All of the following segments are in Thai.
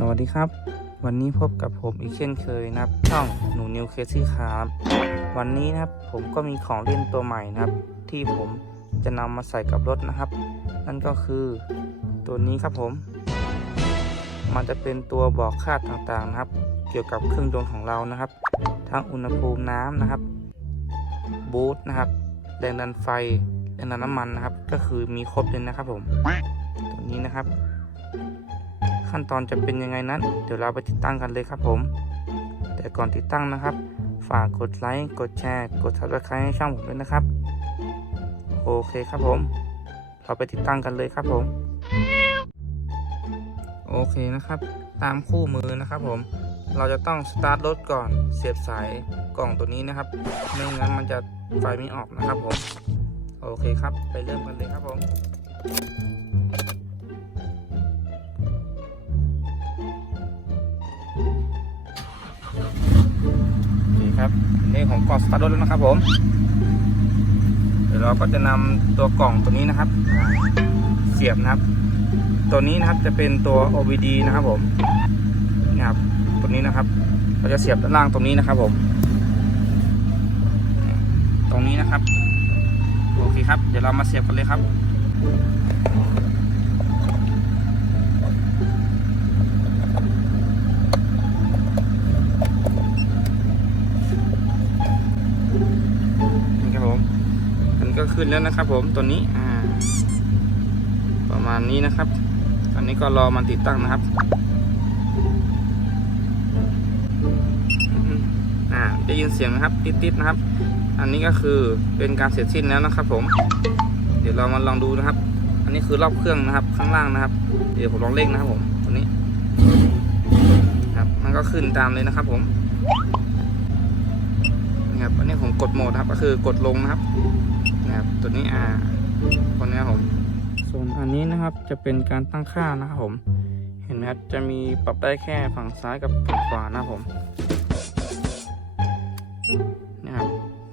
สวัสดีครับ วันนี้พบกับผมอีกเช่นเคยนะครับ ช่องหนูนิวเคซี่ครับ วันนี้นะครับผมก็มีของเล่นตัวใหม่นะครับ ที่ผมจะนำมาใส่กับรถนะครับ นั่นก็คือตัวนี้ครับผม มันจะเป็นตัวบอกค่าต่างๆนะครับ เกี่ยวกับเครื่องยนต์ของเรานะครับ ทั้งอุณหภูมิน้ำนะครับ บูทนะครับ แรงดันไฟ แรงดันน้ำมันนะครับ ก็คือมีครบเลยนะครับผม ตัวนี้นะครับ ขั้นตอนจะเป็นยังไงนั้น เดี๋ยวเราไปติดตั้งกันเลยครับผม แต่ก่อนติดตั้งนะครับ ฝากกดไลค์ กดแชร์ กด subscribe ให้ช่องผมด้วยนะครับ โอเคครับผม เราไปติดตั้งกันเลยครับผม โอเคนะครับ ตามคู่มือนะครับผม เราจะต้องสตาร์ทรถก่อนเสียบสายกล่องตัวนี้นะครับ ไม่งั้นมันจะไฟไม่ออกนะครับผม โอเคครับ ไปเริ่มกันเลยครับผม ครับนี่ของกล่องสตาร์ทรถแล้วนะครับผม เดี๋ยวเราก็จะนำตัวกล่องตัวนี้นะครับ เสียบนะครับ ตัวนี้นะครับจะเป็นตัว OBD นะครับผมนี่ครับตัวนี้นะครับ เราจะเสียบด้านล่างตรงนี้นะครับผม ตรงนี้นะครับ โอเคครับ เดี๋ยวเรามาเสียบกันเลยครับ ก็ขึ้นแล้วนะครับ ผมตัวนี้อ่าประมาณนี้นะครับอันนี้ก็รอมันติดตั้งนะครับอืมอ่าได้ยินเสียงนะครับติดๆนะครับ อันนี้ก็คือเป็นการเสร็จสิ้นแล้วนะครับ ผม เดี๋ยวเรามาลองดูนะครับ อันนี้คือรอบเครื่องนะครับ ข้างล่างนะครับ เดี๋ยวผมลองเร่งนะครับผมตัวนี้ครับมันก็ขึ้นตามเลยนะครับ ผมนี่ครับอันนี้ผมกดโหมดครับ ก็คือกดลงนะครับ นะครับ ตัวนี้อ่าคนนี้ผม ส่วนอันนี้นะครับจะเป็นการตั้งค่านะครับผม เห็นไหมครับจะมีปรับได้แค่ฝั่งซ้ายกับฝั่งขวานะผมนะครับ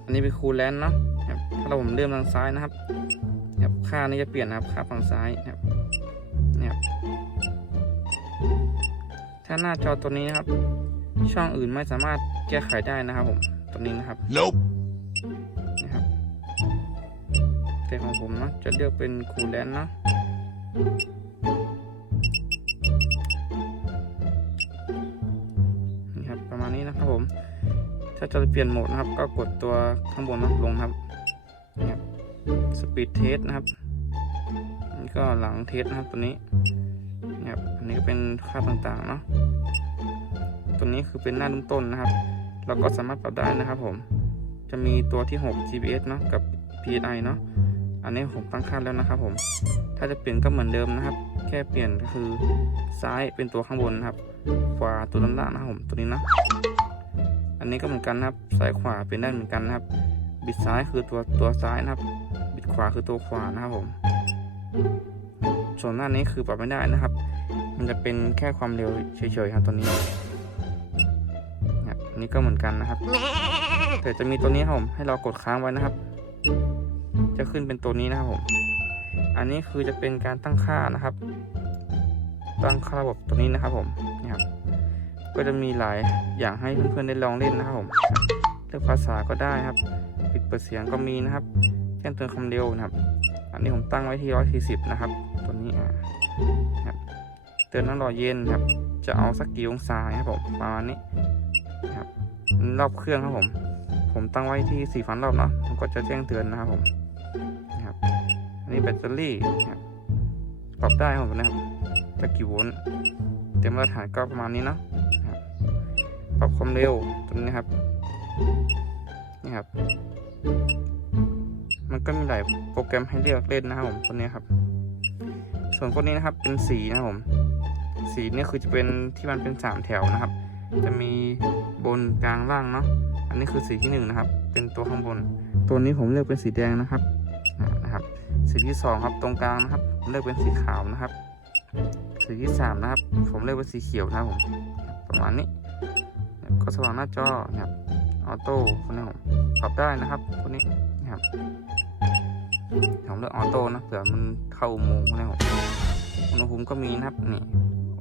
อันนี้เป็นคูลแลนด์เนาะครับถ้าเราผมเริ่มทางซ้ายนะครับครับค่านี้จะเปลี่ยนนะครับค่าฝั่งซ้ายนะครับเนี่ยครับถ้าหน้าจอตัวนี้นะครับ ช่องอื่นไม่สามารถแก้ไขได้นะครับผมตัวนี้นะครับ Nope. นะครับแต่ของผมเนาะจะเลือกเป็นคูลแลนด์เนาะนี่ครับประมาณนี้นะครับผม ถ้าจะเปลี่ยนโหมดนะครับ ก็กดตัวข้างบนนะลงครับนี่ครับสปีดเทสนะครับนี่ก็หลังเทสนะครับตัวนี้นี่ครับอันนี้ก็เป็นค่าต่างๆเนาะตัวนี้คือเป็นหน้าต้นนะครับ เราก็สามารถปรับได้นะครับผมจะมีตัวที่ 6 GPS เนาะกับ PSI เนาะ อันนี้ผมตั้งค่าแล้วนะครับผม ถ้าจะเปลี่ยนก็เหมือนเดิมนะครับ แค่เปลี่ยนก็คือซ้ายเป็นตัวข้างบนนะครับ ขวาตัวด้านล่างนะครับผมตัวนี้นะ อันนี้ก็เหมือนกันนะครับ ซ้ายขวาเป็นได้เหมือนกันนะครับ บิดซ้ายคือตัวตัวซ้ายนะครับ บิดขวาคือตัวขวานะครับผม ส่วนหน้านี้คือปรับไม่ได้นะครับ มันจะเป็นแค่ความเร็วเฉยๆครับตัวนี้นะครับอันนี้ก็เหมือนกันนะครับแต่จะมีตัวนี้ครับผมให้เรากดค้างไว้นะครับ จะขึ้นเป็นตัวนี้นะครับผม อันนี้คือจะเป็นการตั้งค่านะครับ ตั้งค่าระบบตัวนี้นะครับผมนี่ครับ ก็จะมีหลายอย่างให้เพื่อนๆได้ลองเล่นนะครับผมเลือกภาษาก็ได้ครับ ปิดเปิดเสียงก็มีนะครับแจ้งเตือนควาเร็วนะครับ อันนี้ผมตั้งไว้ที่140นะครับ ตัวนี้อ่านะครับเตือนน้ำรอเย็นครับ จะเอาสักกี่องศาครับผมประมาณนี้นะครับรอบเครื่องครับผม ผมตั้งไว้ที่4,000รอบเนาะมันก็จะแจ้งเตือนนะครับผม อันนี้แบตเตอรี่ครับปรับได้ครับผมนะครับจะกี่โวลต์เต็มมาตรฐานก็ประมาณนี้เนาะครับปรับความเร็วตรงนี้ครับ นี่ครับ มันก็มีหลายโปรแกรมให้เลือกเล่นนะครับผมตัวนี้ครับ ส่วนพวกนี้นะครับเป็นสีนะครับผม สีนี่คือจะเป็นที่มันเป็นสามแถวนะครับ จะมีบนกลางล่างเนาะ อันนี้คือสีที่หนึ่งนะครับ เป็นตัวข้างบน ตัวนี้ผมเลือกเป็นสีแดงนะครับ สีที่สองครับตรงกลางนะครับผมเลือกเป็นสีขาวนะครับ สีที่สามนะครับ ผมเลือกเป็นสีเขียวนะครับผมประมาณนี้ก็สว่างหน้าจอนะครับออโต้พวกนี้ผมปรับได้นะครับพวกนี้นะครับผมเลือกออโต้นะเผื่อมันเข้าอุโมงค์พวกนี้ผมอุณหภูมิก็มีนะครับนี่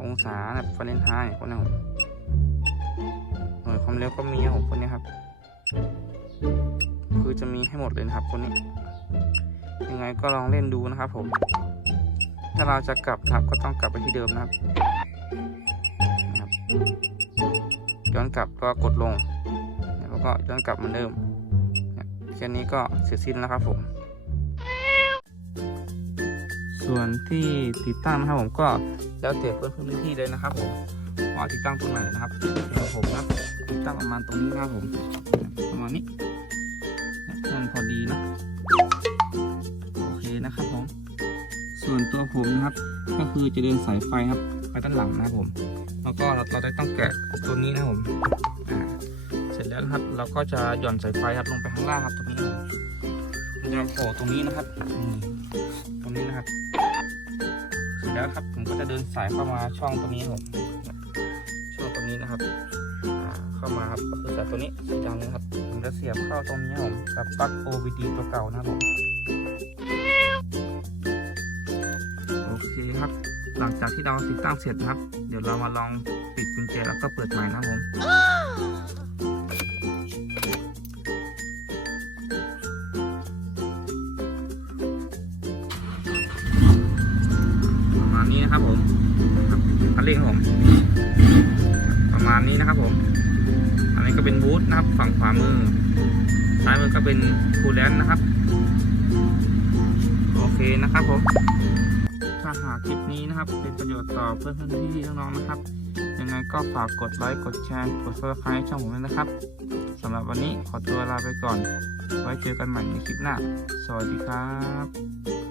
องศาแบบฟาเรนไฮต์พวกนี้ครับหน่วยความเร็วก็มีครับผมพวกนี้ครับ คือจะมีให้หมดเลยนะครับพวกนี้ ยังไงก็ลองเล่นดูนะครับผม ถ้าเราจะกลับนะครับก็ต้องกลับไปที่เดิมนะครับนะครับย้อนกลับก็กดลง แล้วก็ย้อนกลับเหมือนเดิมเนี่ยแค่นี้ก็เสร็จสิ้นแล้วครับผม ส่วนที่ติดตั้งนะครับผมก็แล้วแต่เพื่อนพื้นที่เลยนะครับผมว่าติดตั้งตรงไหนนะครับเดี๋ยวผมนะครับติดตั้งประมาณตรงนี้นะครับผม ประมาณนี้นี่ยเครื่องพอดีนะ นะครับผม ส่วนตัวผมนะครับ ก็คือจะเดินสายไฟครับไปด้านหลังนะครับผม แล้วก็เราเราจะต้องแกะตัวนี้นะครับผมเสร็จแล้วนะครับ เราก็จะหย่อนสายไฟครับลงไปข้างล่างครับตรงนี้ครับมันจะโผล่ตรงนี้นะครับตรงนี้นะครับ เสร็จแล้วครับผมก็จะเดินสายเข้ามาช่องตรงนี้ครับผมช่องตรงนี้นะครับเข้ามาครับก็คือสายตัวนี้สีดำเลยครับผมจะเสียบเข้าตรงนี้ครับผมกับปลั๊ก OBD ตัวเก่านะครับผม เคครับ หลังจากที่เราติดตั้งเสร็จนะครับ เดี๋ยวเรามาลองปิดกุญแจแล้วก็เปิดใหม่นะผมประมาณนี้นะครับผมคันเร่งผม ประมาณนี้นะครับผม อันนี้ก็เป็นบูธนะครับฝั่งขวามือ ซ้ายมือก็เป็นคูลแลนด์นะครับ โอเคนะครับผม คลิปนี้นะครับ เป็นประโยชน์ต่อเพื่อนๆพี่น้องๆนะครับ ยังไงก็ฝากกดไลค์กดแชร์กดซับสไครต์ช่องผมด้วยนะครับสำหรับวันนี้ขอตัวลาไปก่อน ไว้เจอกันใหม่ในคลิปหน้า สวัสดีครับ